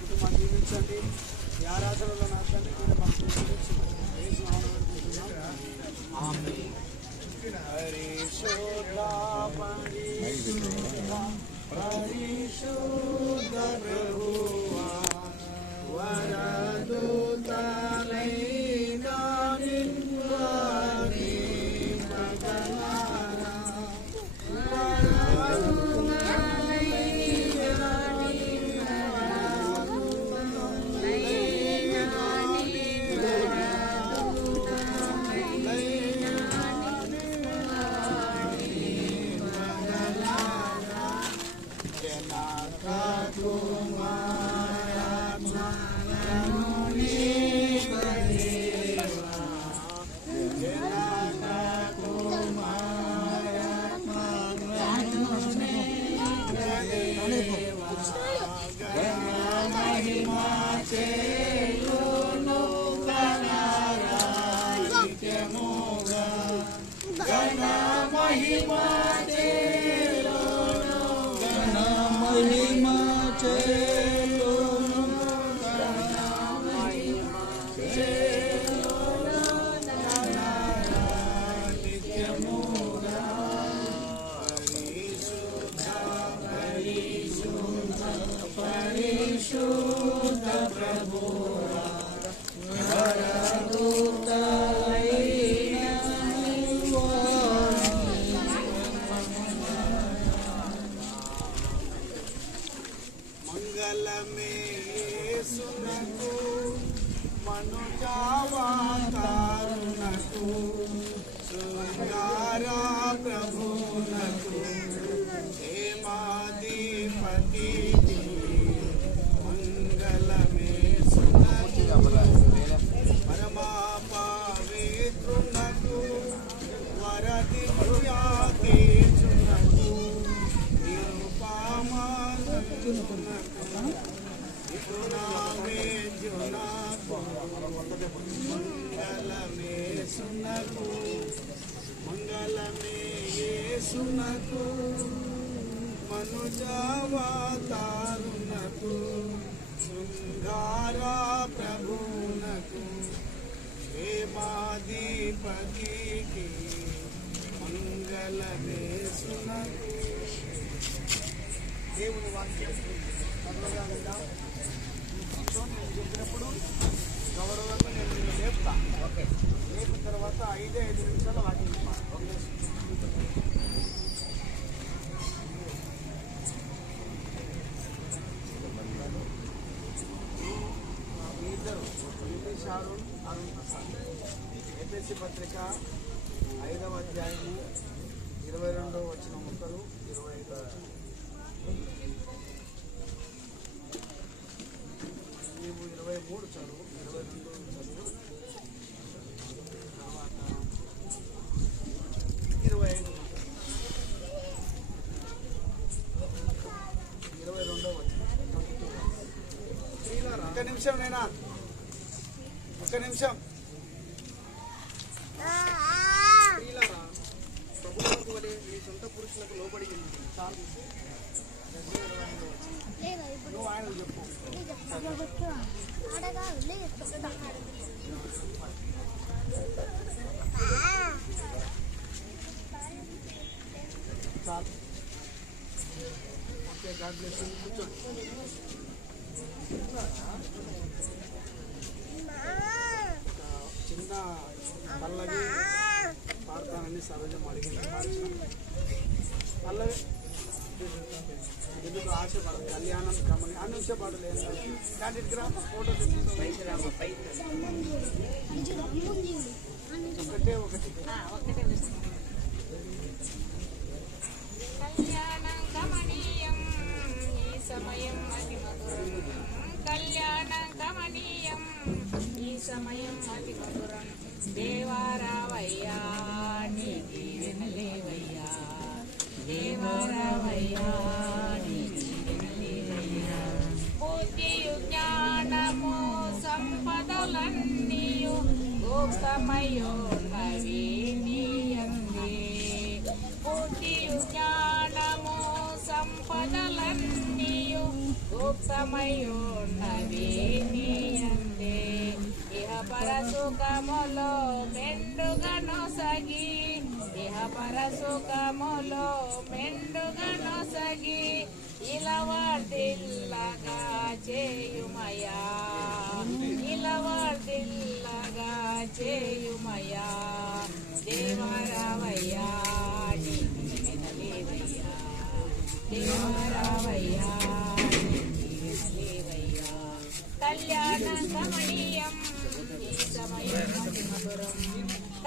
కుటుంబాన్ని జీవించండి. ఈ ఆరాధనలో నా తండ్రి కూడా మాకు పరిశుద్ధ ప్రభువా వరదూతలైనా నిన్వారి మగలారా మనుజావతారునకు శృంగారా ప్రభునకు హేమాధిపతికి మంగళమే పరమా పవిత్రునకు వరదివ్యాకేచునకు నిరుపమానునకు మంగళమే సునకు మంగళమే యేసునకు మనుజావతారునకు శృంగారా ప్రభునకు హేమాధిపతికి మంగళమే సునకు. దేవుని వాక్యం నేను చెప్పినప్పుడు గౌరవంగా నేను లేపుతా. ఓకే, లేపిన తర్వాత 5 నిమిషాలు వాటిని ఇద్దరు షారూన్ అరుణ్ ప్రసాద్ ఏపీఎస్సీ పత్రిక 5వ అధ్యాయము 22వ వచనం 1 25వ వచనం. నీవు 23 చదువు, 22 చదువు, తర్వాత 25 22వ వచనం. ఒక్క నిమిషం నేనా, ఒక్క నిమిషం. ప్రభువులకు వలె మీ సొంత పురుషులకు లోబడి చాలు. నువ్వు ఆయన చెప్పు. చాలు. Okay, God bless you. కూర్చోండి. చిన్న పల్లవి పాడతానని సరోజం అడిగింది. పల్లవి ఎందుకు ఆశపడదు? కళ్యాణం కమని అనుషపడలేదు. క్యాండిడేట్ రా ఫోటో ఒకటే ఒకటి. కళ్యాణం కమనీయం ఈ సమయం అతి మధురం. కళ్యాణం కమనీయం ఈ సమయం అతి మధురం. దేవారావయ్యా నీ దీవెనలేవయ్యా, దేవారావయ్యా నీ దీవెనలేవయ్యా. బుద్ధియు జ్ఞానము గుప్తమయున్నవి నీయందే బుద్ధియు జ్ఞానము సంపదలన్నీయు గుప్తమయున్నవి నీయందే ఇహ పరసుఖములో మెండుగను సగి ఇహ పరసుఖములో మెండుగను సగి ఇలవర్దిల్లగా చేయుమయా ఇలవర్దిల్లగా చేయుమయా దేవరావయ్యా వినలేవయ్యా దేవరావయ్యా వినలేవయ్యా కళ్యాణ కమనీయం ఈ సమయం మధురం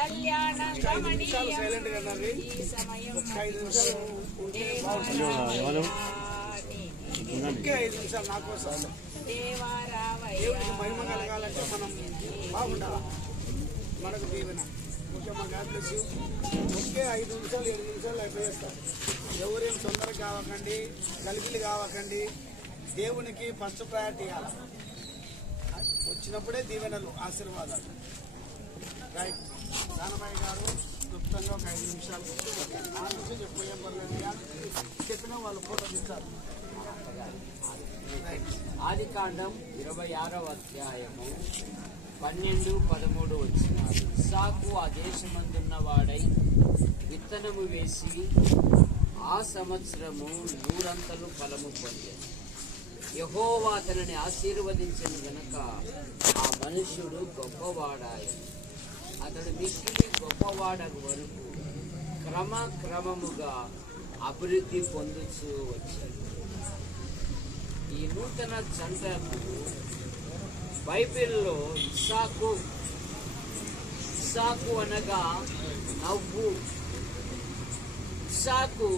కళ్యాణ కమనీయం ఈ సమయం ఇంకే 5 నిమిషాలు నా కోసం. దేవుడికి మహిమ కలగాలంటే మనం బాగుండాలి. మనకు దీవెన ముఖ్యంగా గాడ్ బ్లెస్ యూ. ఒకే 5 నిమిషాలు 7 నిమిషాలు అయిపోయేస్తారు. ఎవరేం తొందరగా కావకండి, గలిబిలి కావకండి. దేవునికి ఫస్ట్ ప్రయారిటీ ఇవ్వాలి. వచ్చినప్పుడే దీవెనలు, ఆశీర్వాదాలు. రైట్. నానమయ్య గారు క్లుప్తంగా ఒక 5 నిమిషాలు ఆ నుంచి చెప్పేం పర్లేదు. చెప్పినా వాళ్ళు ఫోటో తీస్తారు. ఆదికాండం 26వ అధ్యాయము 12-13 వచనాలు. ఇస్సాకు ఆ దేశమందున్న వాడై విత్తనము వేసి ఆ సంవత్సరము 100 ఫలము పొందాడు. యెహోవా అతనిని ఆశీర్వదించిన గనుక ఆ మనుష్యుడు గొప్పవాడాయి. అతడు మిక్కిలి గొప్పవాడకు వరకు క్రమక్రమముగా అభివృద్ధి పొందుతూ వచ్చాడు. ఈ నూతన జంటకు బైబిల్లో ఇస్సాకు అనగా నవ్వు. ఇస్సాకు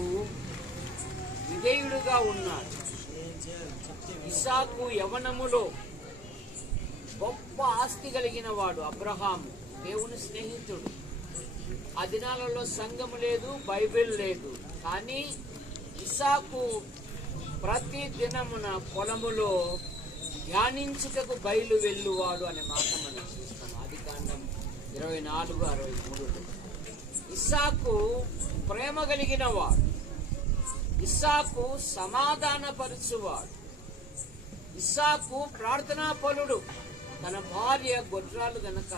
విధేయుడుగా ఉన్నాడు. ఇస్సాకు యవనములో గొప్ప ఆస్తి కలిగిన వాడు. అబ్రహాము దేవుని స్నేహితుడు. ఆ దినాలలో సంఘము లేదు, బైబిల్ లేదు. కానీ ఇస్సాకు ప్రతి దినమున పొలములో ధ్యానించుటకు బయలు వెళ్ళువాడు అనే మాట మనం చూస్తాం. ఆదికాండం 24-63. ఇస్సాకు ప్రేమ కలిగిన వాడు. ఇస్సాకు సమాధానపరచువాడు. ఇస్సాకు ప్రార్థనాపరుడు. తన భార్య గొడ్రాలు గనక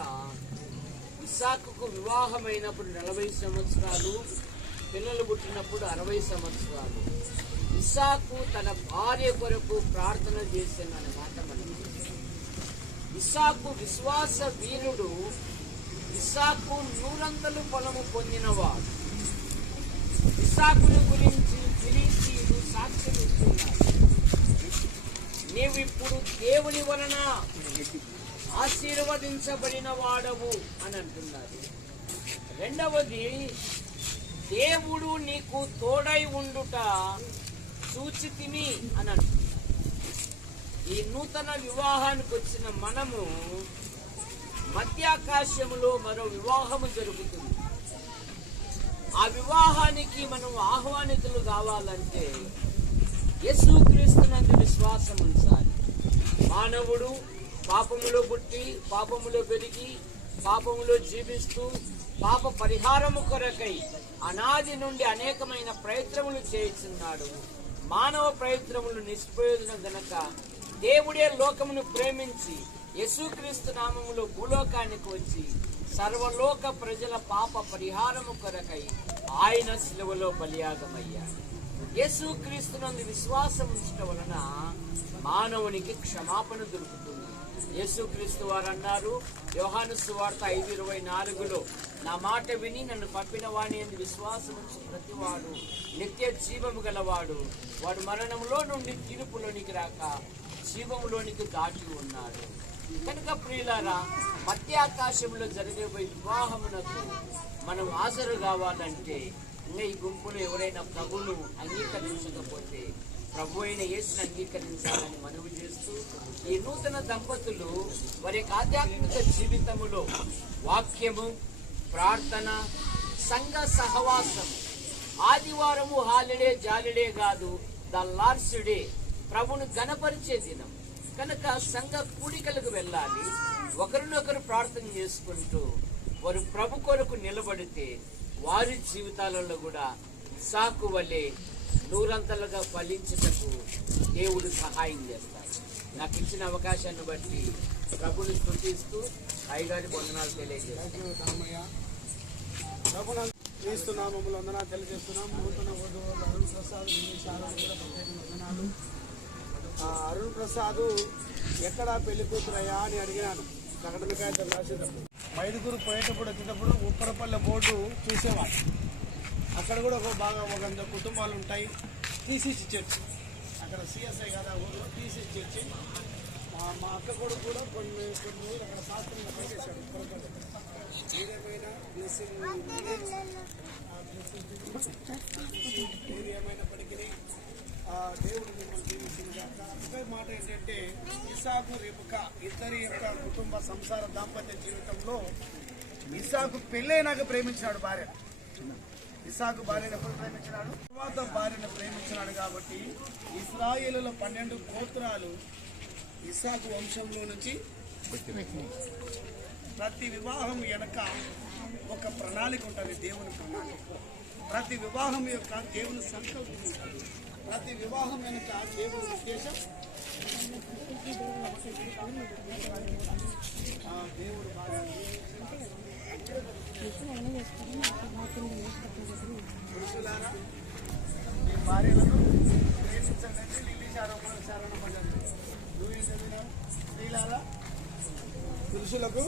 ఇస్సాకుకు వివాహమైనప్పుడు 40 సంవత్సరాలు, పిల్లలు పుట్టినప్పుడు 60 సంవత్సరాలు. ఇస్సాకు తన భార్య కొరకు ప్రార్థన చేసిందనే మాట మనకి. ఇస్సాకు విశ్వాస వీరుడు. ఇస్సాకు 100 ఫలము పొందినవాడు. ఇస్సాకుని గురించి ఫిలిష్తీయులు సాక్ష్యం ఇస్తున్నారు. నీవిప్పుడు దేవుని వలన ఆశీర్వదించబడిన వాడవు అని అంటున్నారు. రెండవది, దేవుడు నీకు తోడై ఉండుట సూచితిని అని అంటున్నారు. ఈ నూతన వివాహానికి వచ్చిన మనము మధ్యాకాశములో మరో వివాహము జరుగుతుంది. ఆ వివాహానికి మనం ఆహ్వానితులు కావాలంటే యేసుక్రీస్తునందు విశ్వాసం ఉంచాలి. మానవుడు పాపములో పుట్టి, పాపములో పెరిగి, పాపములో జీవిస్తూ పాప పరిహారము కొరకై అనాది నుండి అనేకమైన ప్రయత్నములు చేస్తున్నాడు. మానవ ప్రయత్నములు నిష్ప్రయోజనం గనక దేవుడే లోకమును ప్రేమించి యేసుక్రీస్తు నామములో భూలోకానికి వచ్చి సర్వలోక ప్రజల పాప పరిహారము కొరకై ఆయన శిలువలో బలియాగమయ్యాడు. యేసుక్రీస్తునందు విశ్వాసం ఉంచడం వలన మానవునికి క్షమాపణ దొరుకుతుంది. యేసుక్రీస్తు వారు అన్నారు యోహాను సువార్త 5:24లో, నా మాట విని నన్ను పంపిన వాని యందు విశ్వాసం ఉంచు ప్రతివాడు నిత్య జీవము గలవాడు. వాడు మరణంలో నుండి తీర్పులోనికి రాక జీవములోనికి దాటి ఉన్నాడు. కనుక ప్రియులారా, మధ్యాకాశంలో జరిగేపోయే వివాహమునకు మనం హాజరు కావాలంటే ఇంకా ఈ గుంపులో ఎవరైనా ప్రభువును అంగీకరించకపోతే ప్రభు అయిన యేసును అంగీకరించాలని మనవి చేస్తూ, ఈ నూతన దంపతులు వారి ఆధ్యాత్మిక జీవితములో వాక్యము, ప్రార్థన, సంఘ సహవాసం, ఆదివారము హాలిడే జాలిడే కాదు, ద లార్డ్స్ డే, ప్రభును గణపరిచే దినం కనుక సంఘ కూడికలకు వెళ్ళాలి, ఒకరినొకరు ప్రార్థన చేసుకుంటూ వారు ప్రభు కొరకు నిలబడితే వారి జీవితాలలో కూడా ఇస్సాకు వలె నూరంతలుగా ఫలించుటకు దేవుడు సహాయం చేస్తాడు. నాకు ఇచ్చిన అవకాశాన్ని బట్టి ప్రభుని స్తుతిస్తూ అయ్యగారి వందనాలు తెలియజేస్తాను. క్రీస్తు నామములో వందనాలు తెలియజేస్తున్నాం. నూతన వధువు అరుణ్ ప్రసాద్ కూడా ప్రత్యేక వందనాలు. అరుణ్ ప్రసాద్ ఎక్కడా పెళ్లి కూతురయ్యా అని అడిగినాను. ప్రకటన కాగితం రాసేటప్పుడు మైదుగురు పోయేటప్పుడు వచ్చేటప్పుడు ఉప్పరపల్లె బోర్డు చూసేవాడు. అక్కడ కూడా ఒక 100 కుటుంబాలు ఉంటాయి. టీసీసీ చర్చ్ అక్కడ సిఎస్ఐ కదా ఊళ్ళో టీసీసీ చర్చి. మా అక్క కొడుకు కూడా కొన్ని రోజులు అక్కడ శాస్త్రంగా పనిచేశాడు. ఉప్పరపల్లె ఏమైనప్పటికీ దేవుడు మిమ్మల్ని దీవించింది. ఒకే మాట ఏంటంటే ఇస్సాకు రిబ్కా ఇద్దరి యొక్క కుటుంబ సంసార దాంపత్య జీవితంలో ఇస్సాకు పెళ్ళైనాక ప్రేమించినాడు భార్య. ఇస్సాకు భార్యను ఎప్పుడు ప్రేమించినాడు? తర్వాత భార్యను ప్రేమించినాడు. కాబట్టి ఇశ్రాయేలులో 12 గోత్రాలు ఇస్సాకు వంశంలో నుంచి ప్రతి వివాహం వెనక ఒక ప్రణాళిక ఉంటుంది. దేవుని ప్రణాళిక. ప్రతి వివాహం యొక్క దేవుని సంకల్పం ఉంటుంది. ప్రతి వివాహం వెనుక దేవుని ఉద్దేశం. దేవుడు పురుషులారా మీ భార్యలను ప్రేమించండి. శరణ పడ్డారు. నువ్వేం చదివినావు? స్త్రీలారా పురుషులకు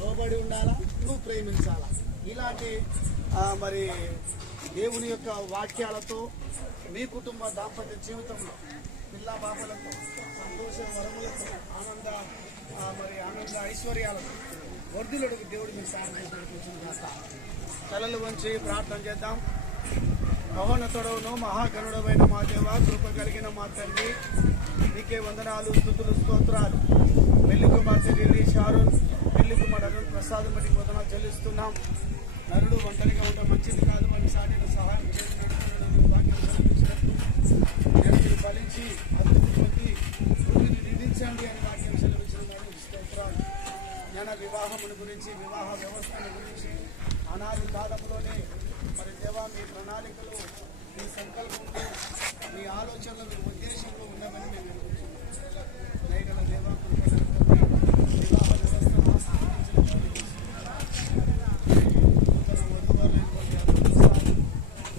లోబడి ఉండాలా, నువ్వు ప్రేమించాలా. ఇలాంటి మరి దేవుని యొక్క వాక్యాలతో మీ కుటుంబ దాంపత్య జీవితంలో పిల్ల బాబులతో సంతోష వరములతో ఆనంద ఐశ్వర్యాలతో వర్ధులకు దేవుడు మీకు సాయం చేసినట్టు తలలు వంచి ప్రార్థన చేద్దాం. మహోన్నతుడవును మహాగణుడవైన మా దేవ, కృప కలిగిన మా తండ్రి, మీకే వందనాలు, స్తుతులు, స్తోత్రాలు. పెళ్లి కుమార్తె ఢిల్లీ షారూన్, పెళ్లి కుమార్ అరుణ్ ప్రసాద్ బట్టి వందనాలు చెల్లిస్తున్నాం. నరుడు ఒంటరిగా ఉండడం మంచిది కాదు అని సాటిని సహాయం చేసినట్టు వాక్యం సెలవించినట్టు ఫలించి అభివృద్ధి పొంది వృద్ధిని నిధించండి అని వాక్యం సెలవించినారు. స్తోత్రాలు. జ్ఞాన వివాహముల గురించి, వివాహ వ్యవస్థల గురించి అనాది కాలంలోనే మరి దేవా మీ ప్రణాళికలు, మీ సంకల్పంలో, మీ ఆలోచనలు, మీ ఉద్దేశంలో ఉన్నవని మేము దయగల దేవా వివాహ వ్యవస్థను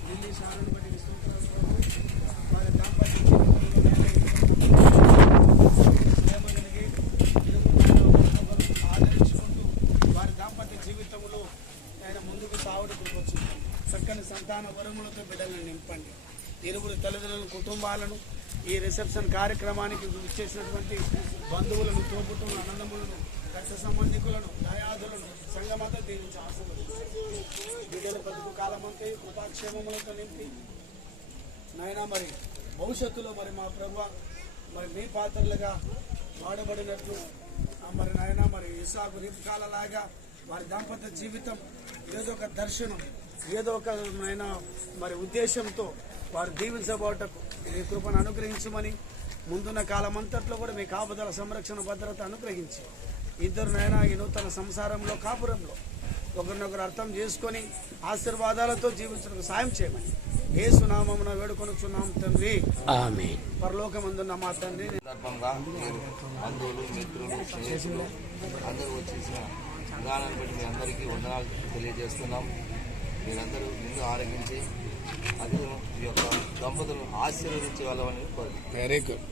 ఢిల్లీ షారూన్ బట్టి వారి దాంపత్య ఆదరించుకుంటూ వారి దాంపత్య జీవితంలో ఆయన ముందుకు సాగుడుకు వచ్చింది. చక్కని సంతాన వరములతో బిడ్డలను నింపండి. ఇరువురు తల్లిదండ్రుల కుటుంబాలను, ఈ రిసెప్షన్ కార్యక్రమానికి ఇచ్చేసినటువంటి బంధువులను, తోబుట్టువులను, అన్నదమ్ములను, రక్త సంబంధికులను, దయాదులను సంఘమంతా దీవించి ఆశీర్వదించండి. బిడ్డల బతుకు కాలమంతా కృపాక్షేమములతో నింపి నాయనా మరి భవిష్యత్తులో మరి మా ప్రభువ మరి మీ పాత్రలుగా వాడబడినట్లు మరి నాయనా మరి ఇస్సాకు రిబ్కాలలాగా వారి దాంపత్య జీవితం ఏదో ఒక దర్శనం, ఏదో ఒక నాయనా మరి ఉద్దేశంతో వారు దీవించబోటకు మీ కృపను అనుగ్రహించమని, ముందున్న కాలమంతట్లో కూడా మీ కాపుదల, సంరక్షణ, భద్రత అనుగ్రహించి ఇద్దరు నాయనా ఈ నూతన సంసారంలో, కాపురంలో ఒకరినొకరు అర్థం చేసుకొని ఆశీర్వాదాలతో జీవించడానికి సాయం చేయమని యేసు నామమున వేడుకొనుచున్నాం తండ్రి, ఆమేన్. పరలోకమందున్న మా తండ్రి, బంధువులు, మిత్రులు, స్నేహితులు అందరూ వచ్చేసిన విధానాన్ని బట్టి మీ అందరికీ వందనాలు తెలియజేస్తున్నాం. మీరందరూ ముందు ఆరోగించి అది ఈ యొక్క దంపతులను ఆశీర్వదించే వాళ్ళని కోరుతున్నాం. Very good.